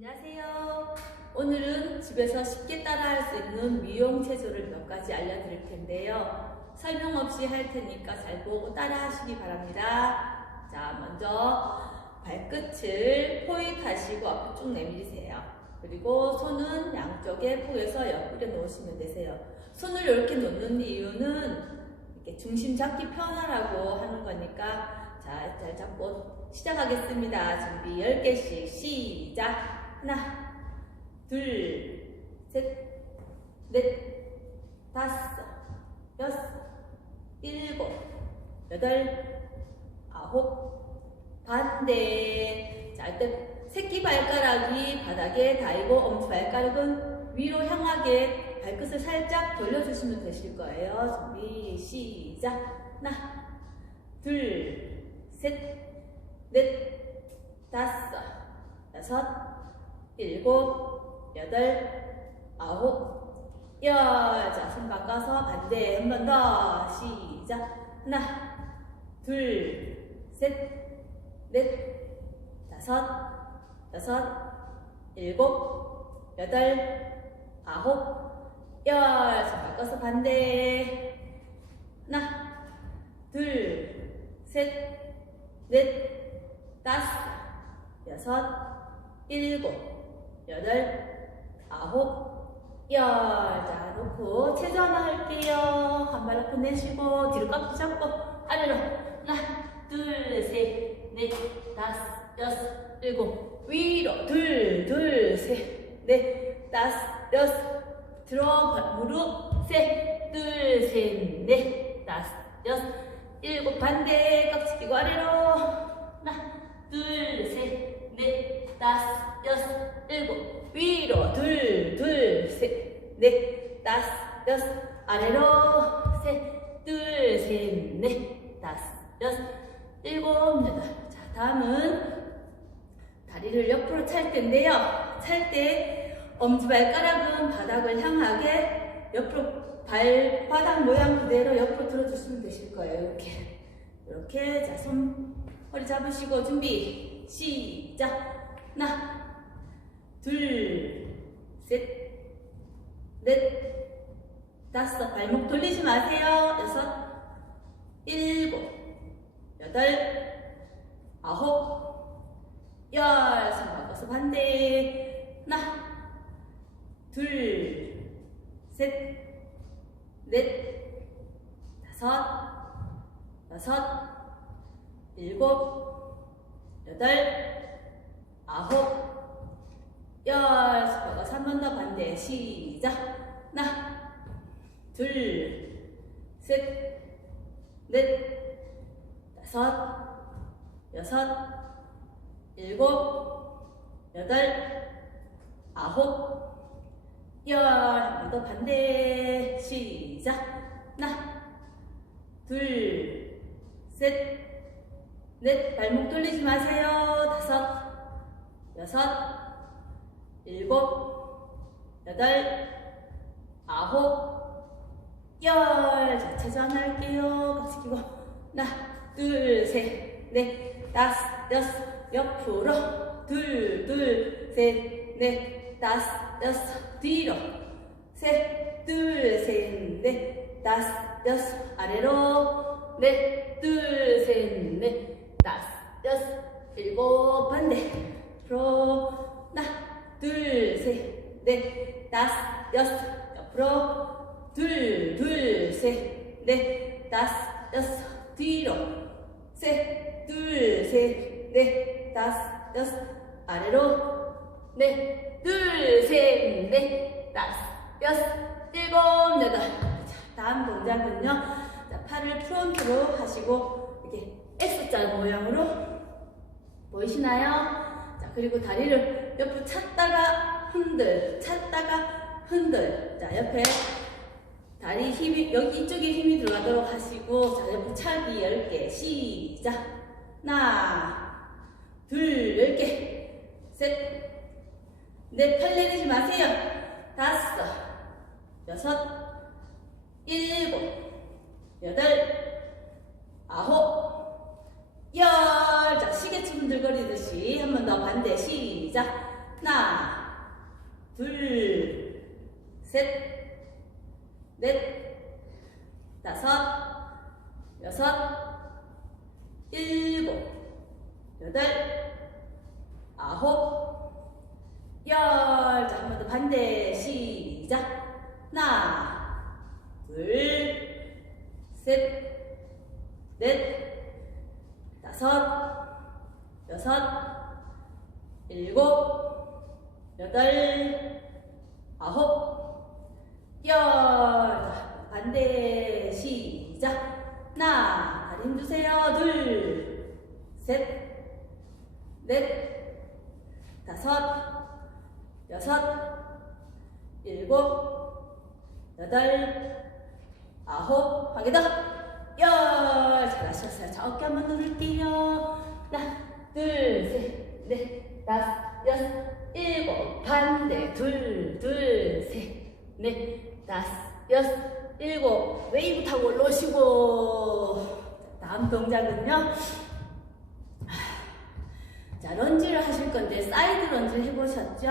안녕하세요. 오늘은 집에서 쉽게 따라할 수 있는 미용 체조를 몇 가지 알려드릴 텐데요. 설명 없이 할 테니까 잘 보고 따라하시기 바랍니다. 자, 먼저 발끝을 포인트 하시고 앞으로 쭉 내밀으세요. 그리고 손은 양쪽에 포에서 옆구리에 놓으시면 되세요. 손을 이렇게 놓는 이유는 이렇게 중심 잡기 편하라고 하는 거니까 자, 잘 잡고 시작하겠습니다. 준비 10개씩 시작. 하나, 둘, 셋, 넷, 다섯, 여섯, 일곱, 여덟, 아홉, 반대. 자, 이때 새끼 발가락이 바닥에 닿이고 엄지 발가락은 위로 향하게 발끝을 살짝 돌려주시면 되실 거예요. 준비, 시작. 하나, 둘, 셋, 넷, 다섯, 여섯, 일곱, 여덟, 아홉, 열. 자, 손 바꿔서 반대 한 번 더. 시작. 하나, 둘, 셋, 넷, 다섯, 여섯, 일곱, 여덟, 아홉, 열. 손 바꿔서 반대. 하나, 둘, 셋, 넷, 다섯, 여섯, 일곱, 여덟, 아홉, 열. 자, 놓고 체조 하나 할게요. 한발 앞으로 내쉬고 뒤로 깍지 잡고 아래로 하나, 둘, 셋, 넷, 다섯, 여섯, 일곱 위로 둘, 둘, 셋, 넷, 다섯, 여섯 들어 무릎 셋, 둘, 셋, 넷, 다섯, 여섯 일곱 반대 깍지 끼고 아래로 하나, 둘, 셋, 넷, 다섯, 여섯, 일곱 위로 둘, 둘, 셋, 넷, 다섯, 여섯 아래로 셋, 둘, 셋, 넷, 다섯, 여섯, 일곱, 여덟. 자, 다음은 다리를 옆으로 찰 텐데요. 찰 때 엄지발가락은 바닥을 향하게 옆으로 발바닥 모양 그대로 옆으로 들어주시면 되실 거예요. 이렇게. 이렇게. 자, 손, 허리 잡으시고 준비. 시작. 하나, 둘, 셋, 넷, 다섯. 발목 돌리지 마세요. 여섯, 일곱, 여덟, 아홉, 열. 손 바꿔서 반대. 하나, 둘, 셋, 넷, 다섯, 여섯, 일곱, 여덟, 아홉, 열. 손 바꿔서 한번더 반대. 시작. 하나, 둘, 셋, 넷, 다섯, 여섯, 일곱, 여덟, 아홉, 열. 한 번 더 반대. 시작. 하나, 둘, 셋, 넷. 발목 돌리지 마세요. 다섯, 여섯, 일곱, 여덟, 아홉, 열. 자, 체조 하나 할게요. 같이 끼고. 하나, 둘, 셋, 넷, 다섯, 여섯, 옆으로. 둘, 둘, 셋, 넷, 다섯, 여섯, 뒤로. 셋, 둘, 셋, 넷, 다섯, 여섯, 아래로. 넷, 둘, 셋, 넷, 다섯, 여섯, 일곱, 반대. 앞으로. 하나, 둘, 셋, 넷, 다섯, 여섯, 옆으로. 둘, 둘, 셋, 넷, 다섯, 여섯, 뒤로. 셋, 둘, 셋, 넷, 다섯, 여섯, 아래로. 넷, 둘, 셋, 넷, 다섯, 여섯, 일곱, 여덟. 자, 다음 동작은요. 자, 팔을 프론트로 하시고, 이렇게 X자 모양으로 보이시나요? 자, 그리고 다리를 옆으로 찼다가 흔들, 찼다가 흔들. 자, 옆에 다리 힘이, 여기 이쪽에 힘이 들어가도록 하시고, 자, 옆으로 차기 10개. 시작. 하나, 둘, 10개. 셋, 넷, 팔 내리지 마세요. 다섯, 여섯, 일곱, 여덟, 아홉, 열. 자, 시계춤 들거리듯이 한 번 더 반대 시작. 하나, 둘, 셋, 넷, 다섯, 여섯, 일곱, 여덟, 아홉, 열. 자, 한 번 더 반대 시작. 하나, 둘, 셋, 넷, 다섯, 여섯, 일곱, 여덟, 아홉, 열. 자, 반대 시작. 하나, 다리 힘주세요. 둘, 셋, 넷, 다섯, 여섯, 일곱, 여덟, 아홉, 한 개 더. 열. 잘하셨어요. 자, 어깨 한번 누를게요. 하나, 둘, 셋, 넷, 다섯, 여섯, 일곱, 반대, 둘, 둘, 셋, 넷, 다섯, 여섯, 일곱, 웨이브 타고 올라오시고. 다음 동작은요. 자, 런지를 하실 건데, 사이드 런지를 해보셨죠?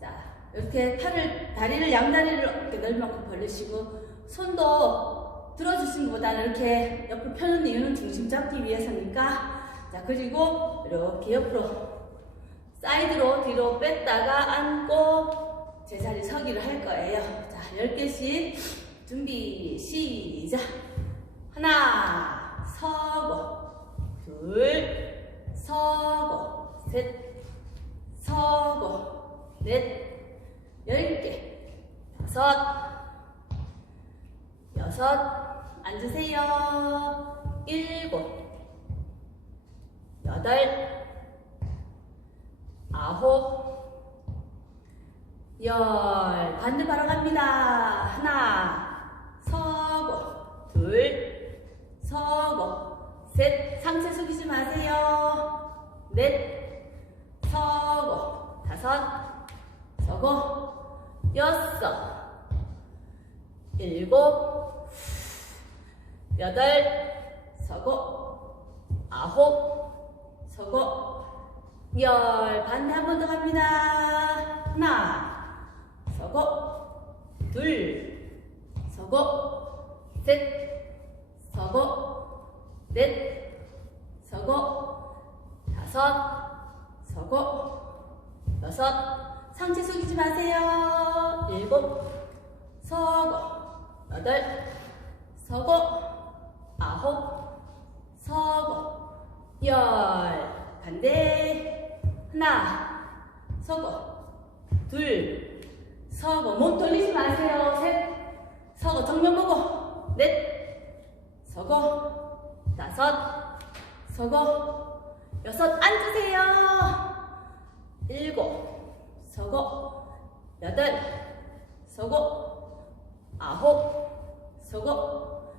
자, 이렇게 팔을, 다리를, 양다리를 어깨 넓을 만큼 벌리시고, 손도 들어주신 것보다는 이렇게 옆으로 펴는 이유는 중심 잡기 위해서니까. 자, 그리고 이렇게 옆으로, 사이드로 뒤로 뺐다가 앉고, 제자리 서기를 할 거예요. 자, 10개씩 준비, 시작. 하나, 서고, 둘, 서고, 셋, 서고, 넷, 열 개, 다섯, 여섯, 앉으세요. 일곱, 여덟, 아홉, 열. 반대 바로 갑니다. 하나, 서고, 둘, 서고, 셋, 상체 숙이지 마세요. 넷, 서고, 다섯, 서고, 여섯, 일곱, 여덟, 서고, 아홉, 서고, 열. 반대 한 번 더 갑니다. 하나, 서고, 둘, 서고, 셋, 서고, 넷, 서고, 다섯, 서고, 여섯, 상체 숙이지 마세요. 일곱, 서고, 여덟, 서고, 아홉, 서고, 열. 반대. 하나, 서고, 둘, 서고, 몸 돌리지 마세요. 셋, 서고, 정면 보고, 넷, 서고, 다섯, 서고, 여섯, 앉으세요. 일곱, 서고, 여덟, 서고, 아홉, 서고,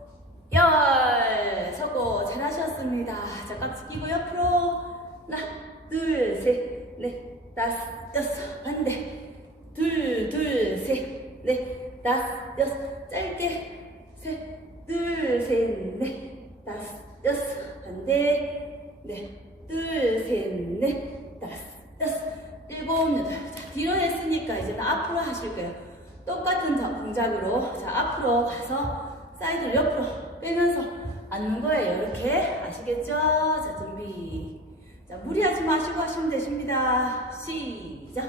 열, 서고, 잘하셨습니다. 자, 깍지 끼고 옆으로. 하나, 둘, 셋, 넷, 다섯, 여섯, 반대. 둘, 둘, 셋, 넷, 다섯, 여섯, 짧게. 셋, 둘, 셋, 넷, 다섯, 여섯, 반대. 넷, 둘, 셋, 넷, 다섯, 여섯, 일곱, 여덟. 자, 뒤로 했으니까 이제 앞으로 하실 거예요. 똑같은 자- 동작으로. 자, 앞으로 가서 사이드를 옆으로 빼면서 앉는 거예요. 이렇게. 아시겠죠? 자, 무리하지 마시고 하시면 되십니다. 시작.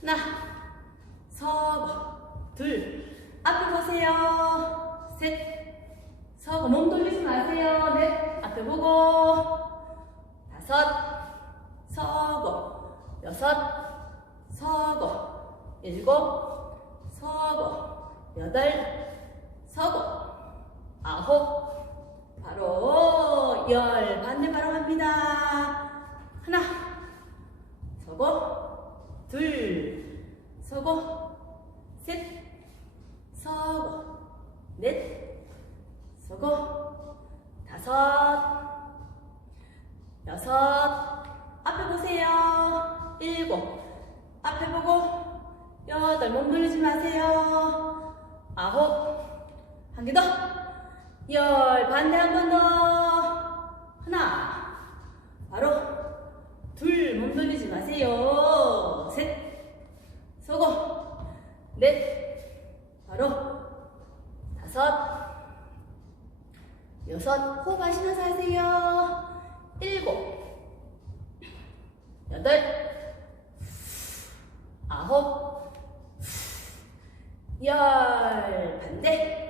하나, 서고, 둘, 앞에 보세요. 셋, 서고, 몸 돌리지 마세요. 넷, 앞에 보고, 다섯, 서고, 여섯, 서고, 일곱, 서고, 여덟, 서고, 아홉, 바로 열. 반대 바로 갑니다. 하나, 서고, 둘, 서고, 셋, 서고, 넷, 서고, 다섯, 여섯, 앞에 보세요. 일곱, 앞에 보고, 여덟, 몸 돌리지 마세요. 아홉, 한 개 더. 열, 반대 한 번 더. 하나, 바로, 마세요. 셋. 서고. 넷. 바로. 다섯. 여섯. 호흡 하시면서 하세요. 일곱. 여덟. 아홉. 열. 반대.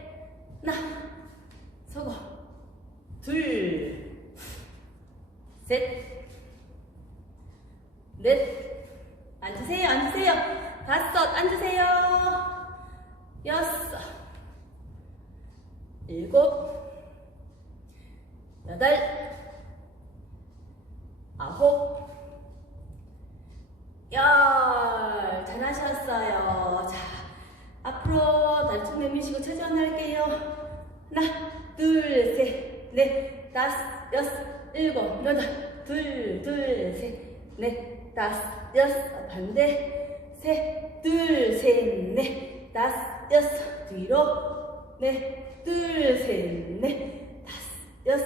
다섯, 여섯, 반대, 셋, 둘, 셋, 넷, 다섯, 여섯, 뒤로, 넷, 둘, 셋, 넷, 다섯, 여섯,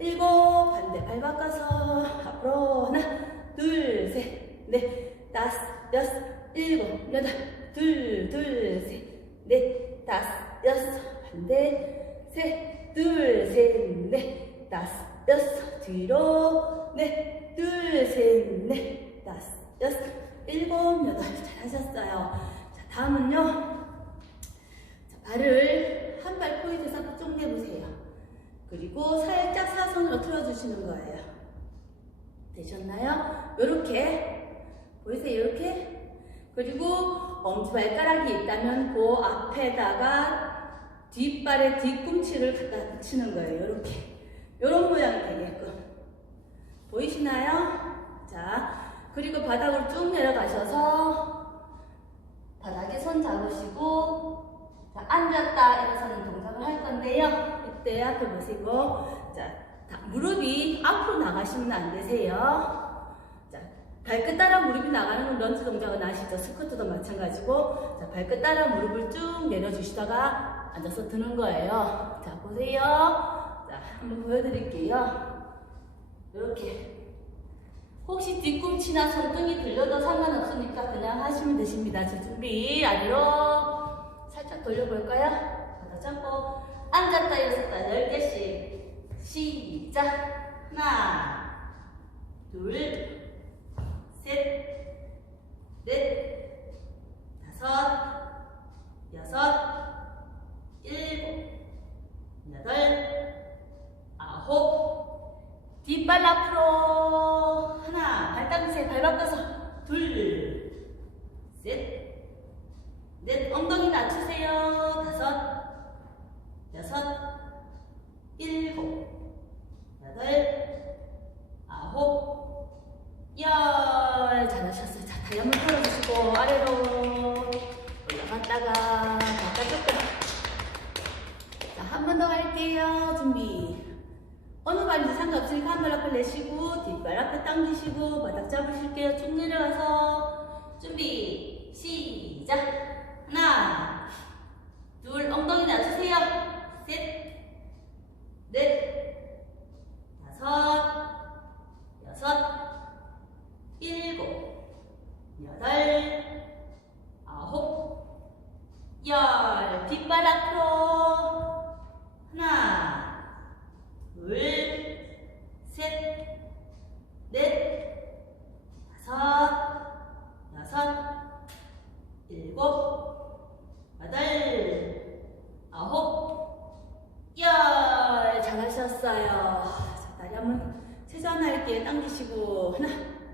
일곱, 반대. 발 바꿔서 앞으로 하나, 둘, 셋, 넷, 다섯, 여섯, 일곱, 여덟, 둘, 둘, 셋, 넷, 다섯, 여섯, 반대, 셋, 둘, 셋, 넷, 다섯, 여섯, 뒤로, 넷, 둘, 셋, 넷, 다섯, 여섯, 일곱, 여덟, 잘하셨어요. 자, 다음은요. 자, 발을 한 발 포인트에서 쭉 내보세요. 그리고 살짝 사선으로 틀어주시는 거예요. 되셨나요? 요렇게 보이세요? 요렇게 그리고 엄지발가락이 있다면 그 앞에다가 뒷발의 뒤꿈치를 갖다 붙이는 거예요. 요렇게 요런 모양이 되게끔 보이시나요? 자 그리고 바닥으로 쭉 내려가셔서 바닥에 손 잡으시고 자, 앉았다 일어서는 동작을 할 건데요. 이때 앞에 보시고 자, 다- 무릎이 앞으로 나가시면 안 되세요. 자, 발끝 따라 무릎이 나가는 건 런지 동작은 아시죠? 스쿼트도 마찬가지고 자, 발끝 따라 무릎을 쭉 내려주시다가 앉아서 드는 거예요. 자, 보세요. 자, 한번 보여드릴게요. 이렇게 혹시 뒤꿈치나 손등이 들려도 상관없으니까 그냥 하시면 되십니다. 자, 준비 아래로 살짝 돌려볼까요? 바닥 잡고 앉았다 일어섰다 10개씩 시작 하나 둘셋넷 다섯 여섯 일곱 여덟 아홉 뒷발 앞으로 하나 발 당기세요 발 바꿔서 둘셋 넷 엉덩이 낮추세요. 다섯, 여섯, 일곱, 여덟, 아홉, 열. 잘하셨어요. 자, 다리 한번 털어주시고 아래로 올라갔다가 바깥쪽으로. 자, 한 번 더 할게요. 준비. 어느 발인지 상관없으니까 한 발 앞을 내쉬고 뒷발 앞에 당기시고 바닥 잡으실게요. 쭉 내려가서 준비 시작. 하나, 둘, 엉덩이 낮추세요. 셋, 넷, 다섯, 여섯, 일곱, 여덟, 아홉, 열. 뒷발 앞으로. 하나, 둘, 셋, 넷, 다섯, 여섯, 일곱, 여덟, 아홉, 열. 잘하셨어요. 자, 다리 한번 세전할게요. 당기시고. 하나,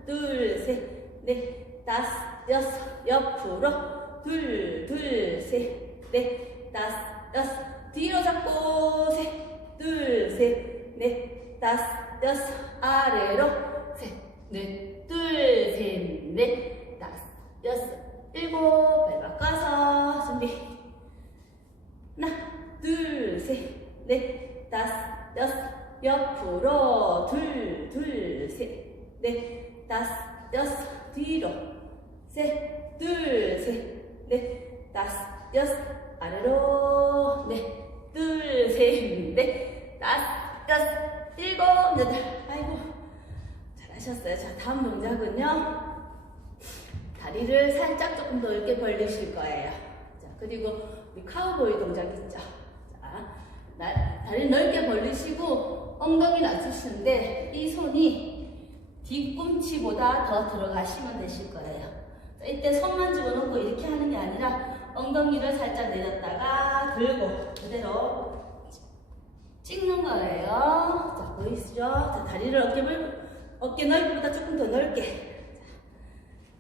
둘, 셋, 넷, 다섯, 여섯, 옆으로. 둘, 둘, 셋, 넷, 다섯, 여섯. 뒤로 잡고. 셋, 둘, 셋, 넷, 다섯, 여섯. 아래로. 셋, 넷, 둘, 셋, 넷, 다섯, 여섯. 일곱 발 바꿔서 준비 하나 둘 셋 넷 다섯 여섯 옆으로 둘 둘 셋 넷 다섯 여섯 뒤로 셋 둘 셋 넷 다섯 여섯 아래로 넷 둘 셋 넷 다섯 여섯 일곱 여덟 아이고 잘하셨어요 자 다음 동작은요 다리를 살짝 조금 더 넓게 벌리실 거예요. 그리고 우리 카우보이 동작 있죠. 자, 나, 다리 넓게 벌리시고 엉덩이 낮추시는데 이 손이 뒤꿈치보다 더 들어가시면 되실 거예요. 자, 이때 손만 집어넣고 이렇게 하는 게 아니라 엉덩이를 살짝 내렸다가 들고 그대로 찍는 거예요. 자, 보이시죠? 자, 다리를 어깨, 벌- 어깨 넓이보다 조금 더 넓게.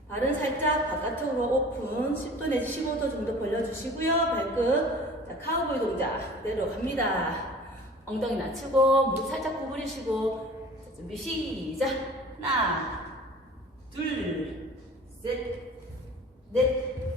발은 살짝 바깥으로 오픈 10도 내지 15도 정도 벌려주시고요. 발끝 자, 카우보이 동작 그대로 갑니다. 엉덩이 낮추고 무릎 살짝 구부리시고 자, 준비 시작 하나 둘 셋 넷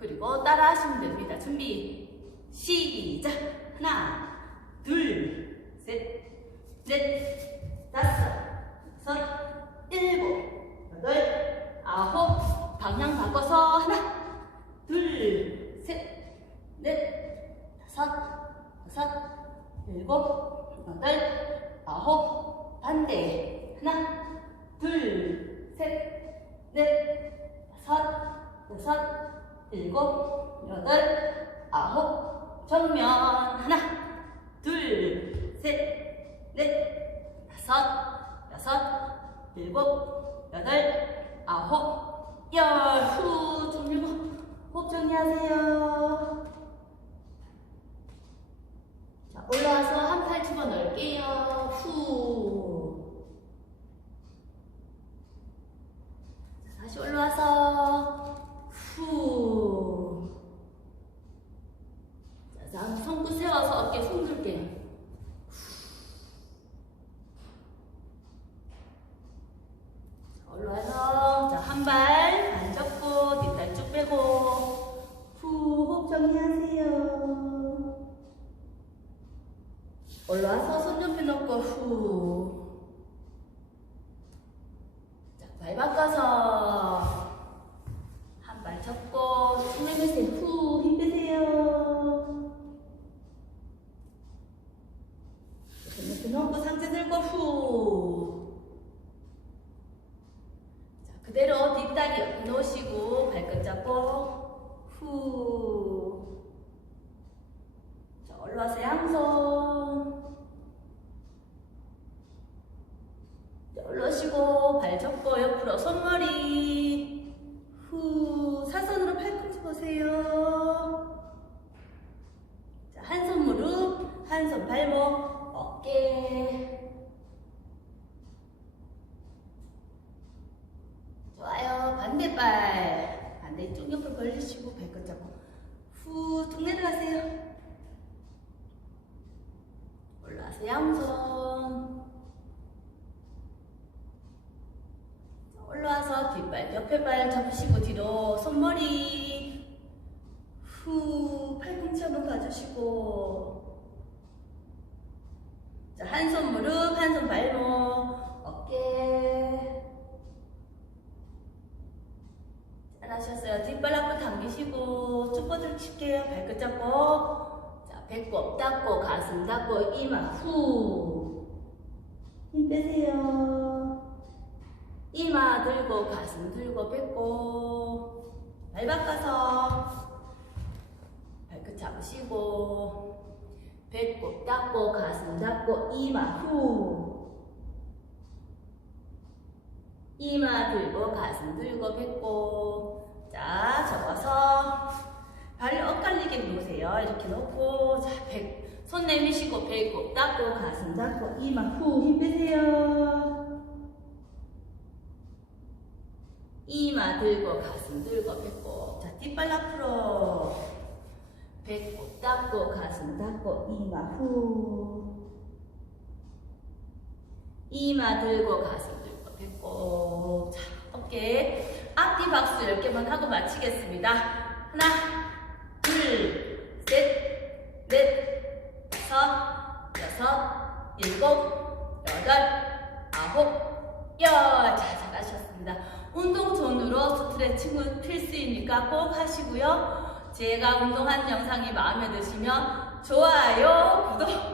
그리고 따라 하시면 됩니다. 준비 시작 하나 둘 셋, 넷, 다섯, 여섯, 일곱, 여덟, 아홉. 방향 바꿔서 하나, 둘, 셋, 넷, 다섯, 여섯, 일곱, 여덟, 아홉. 반대. 하나, 둘, 셋, 넷, 다섯, 여섯, 일곱, 여덟, 아홉. 정면 하나, 둘, 셋, 넷, 다섯, 여섯, 일곱, 여덟, 아홉, 열. 후, 좀 밀고 호흡 정리하세요. 자, 올라와서 한 팔 집어 넣을게요. 후. 자, 다시 올라와서 후. 자, 다음 손끝 세워서 어깨 숨줄게요. 올라와서 자, 한 발 반 접고 뒷발 쭉 빼고 후 호흡 정리하세요. 올라와서 손 좀 펴놓고 후. 자, 발 바꿔서 한 발 접고 숨 내쉬세요. 후, 힘 빼세요. 이렇게 놓고 상체 들고 후. 자, 그대로 뒷다리 옆에 놓으시고 발끝 잡고 후. 자, 올라와서 양손. 자, 올라오시고 발 접고 옆으로 손머리. 후. 사선으로 팔꿈치 보세요. 자, 한 손 무릎, 한손 발목, 어깨. 좋아요. 반대발. 반대쪽 옆을 벌리시고 발끝 잡고 후쭉 내려가세요. 올라와서 양손. 올라와서 뒷발, 옆에 발 잡으시고 뒤로 손머리. 후, 팔꿈치 한번 가주시고. 자, 한 손 무릎, 한 손 발목, 어깨. 잘하셨어요. 뒷발 한번 당기시고 쭉 뻗으실게요. 발끝 잡고 자 배꼽 닦고 가슴 닦고 이마 후. 힘 빼세요. 이마 들고 가슴 들고 배꼽 발 바꿔서 발끝 잡으시고 배꼽 닦고 가슴 닦고 이마 후. 이마 들고 가슴 들고 배꼽 자 접어서 발을 엇갈리게 놓으세요. 이렇게 놓고 자 배, 손 내미시고 배꼽 닦고 가슴 닦고 이마 후힘 빼세요. 이마 들고 가슴 들고 배꼽 자 뒷발 앞으로. 배꼽 닦고 가슴 닦고 이마 후. 이마 들고 가슴 들고 배꼽 자 어깨 앞뒤 박수 10개만 하고 마치겠습니다. 하나 둘셋넷 다섯 여섯 일곱 여덟 아홉 열 자, 잘하셨습니다 운동 전후로 스트레칭은 필수이니까 꼭 하시고요 제가 운동한 영상이 마음에 드시면 좋아요 구독